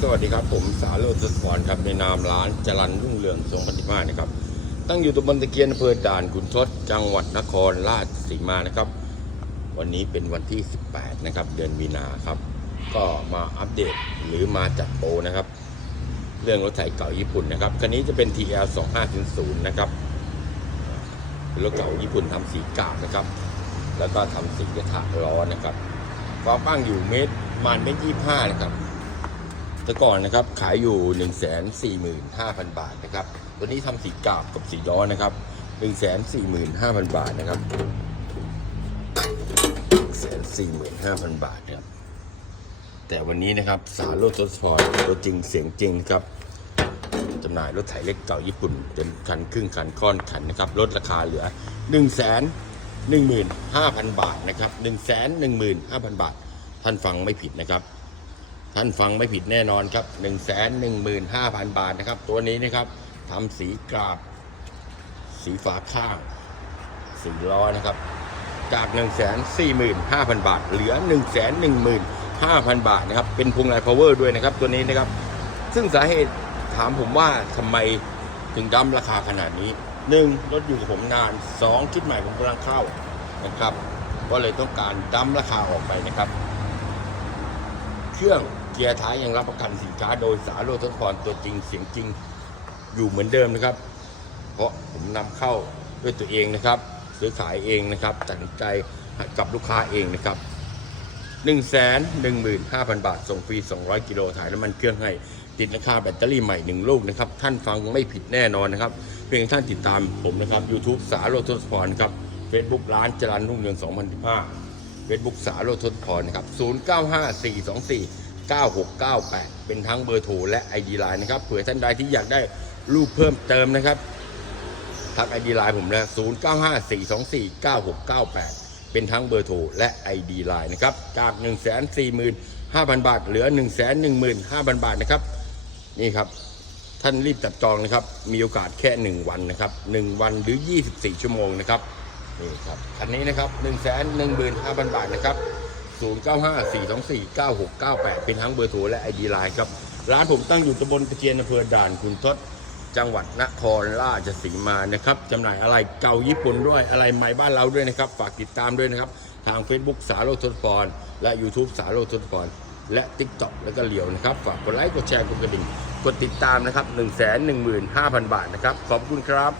สวัสดีครับ ผมสาโรจน์สอร์ตครับในนามร้านจรันรุ่งเรือง2015นะครับ ตั้งอยู่ตำบลตะเกียนอำเภอด่านขุนทดจังหวัดนครราชสีมานะครับ วันนี้เป็นวันที่ 18 นะครับ เดือนมีนาครับ ก็มาอัปเดตหรือมาจัดโปรนะครับ เรื่องรถไถเก่าญี่ปุ่นนะครับ คันนี้จะเป็น TL 2500นะครับรถเก่าญี่ปุ่นทำสีกาบนะครับ แล้วก็ทำสีกระถางล้อนะครับความกว้างอยู่เมตรประมาณเมตรยี่ห้านะครับ แต่ก่อนนะครับขายอยู่ 1 4 5 0 0 0 บาทนะครับ ตัวนี้ทำสีกาบกับสีล้อนะครับ 1 4 5 0 0 0 บาทนะครับ145,000 บาทนะครับ แต่วันนี้นะครับสารรถทดสอบตัวจริงเสียงจริงครับจำหน่ายรถไถเล็กเก่าญี่ปุ่นเต็มคันครึ่งคันค่อนคันนะครับลดราคาเหลือ 1 1 5 0 0 0 บาทนะครับ 1 1 5 0 0 0 บาท ท่านฟังไม่ผิดนะครับ ท่านฟังไม่ผิดแน่นอนครับ 1 1 5 0 0 0 บาทนะครับ ตัวนี้นะครับทำสีกราบ สีฝาข้าง สีล้อนะครับ จาก 1 4 5 0 0 0 บาท เหลือ 1 1 5 0 0 0 บาทนะครับ เป็นพวงไลพาวเวอร์ด้วยนะครับ ตัวนี้นะครับ ซึ่งสาเหตุถามผมว่าทำไมถึงดั้มราคาขนาดนี้ 1. รถอยู่กับผมนาน 2. คิดใหม่ผมกำลังเข้านะครับ ก็เลยต้องการดั้มราคาออกไปนะครับ เครื่อง เกียร์ท้ายยังรับประกันสินค้าโดยสารโรถทดพรตัวจริงเสียงจริงอยู่เหมือนเดิมนะครับ เพราะผมนำเข้าด้วยตัวเองนะครับซื้อขายเองนะครับตัดสินใจกับลูกค้าเองนะครับ1 1 5 0 0 0 บาท ส่งฟรี 200 กิโลถ่ายน้ำมันเครื่องให้ ติดราคาแบตเตอรี่ใหม่ 1 ลูกนะครับ ท่านฟังไม่ผิดแน่นอนนะครับ เพียงท่านติดตามผมนะครับ YouTube สารโรถทดพรครับ Facebook ร้านจรันรุ่งเรือง2015เฟซบุ๊กสาโรถทดพรนะครับ 095424 9698 เป็นทั้งเบอร์โทรและ ID Line นะครับเผื่อท่านใดที่อยากได้รูปเพิ่มเติมนะครับทัก ID Line ผมนะ095424 9698 เป็นทั้งเบอร์โทรและ ID Line นะครับจาก 145,000 บาท เหลือ 115,000 บาทนะครับ นี่ครับ ท่านรีบจับจองนะครับ มีโอกาสแค่ 1 วันนะครับ 1 วันหรือ 24 ชั่วโมงนะครับนี่ครับคันนี้นะครับ 1 1 5 0 0 0 บาทนะครับ 0954249698 เป็นทั้งเบอร์โทรและ ID Line ครับ ร้านผมตั้งอยู่ตำบลตะเกียนอำเภอด่านคุณทศจังหวัดนครราชสีมานะครับจำหน่ายอะไรเก่าญี่ปุ่นด้วยอะไรใหม่บ้านเราด้วยนะครับ ฝากติดตามด้วยนะครับ ทาง Facebook สาโรทศพร และ YouTube สาโรทศพร และ TikTok แล้วก็เหลียวนะครับ ฝากกดไลค์กดแชร์กดกระดิ่งกดติดตามนะครับ 1 1 5 0 0 0 บาทนะครับ ขอบคุณครับ